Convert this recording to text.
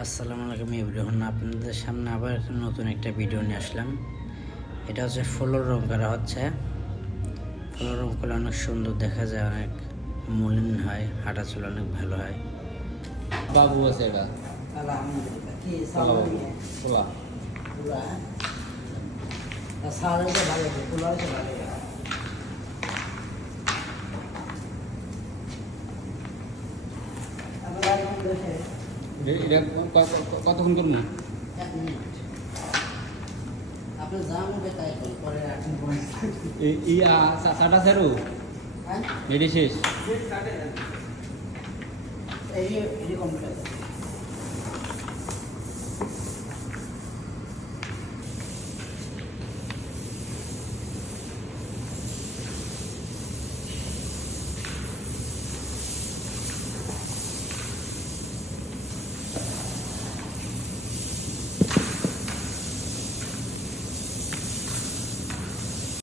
আসসালামু আলাইকুম এভরিওয়ান, আপনাদের সামনে আবার নতুন একটা ভিডিও নিয়ে আসলাম। এটা হচ্ছে ফ্লোর রং করা হচ্ছে। ফ্লোর রং করলে অনেক সুন্দর দেখা যায়, অনেক মলিন হয়, হাঁটা চলা অনেক ভালো হয়। বাবু আছে এটা আলহামদুলিল্লাহ। কি পোলা পোলা পুরা সারা ভালো পুরা ভালো। এটা কতক্ষণ করবো? আপনি যা মনে তাই করুন, পরে রাখুন। ইয়া সাটা সারু রেডি শেষ এই কমপ্লিট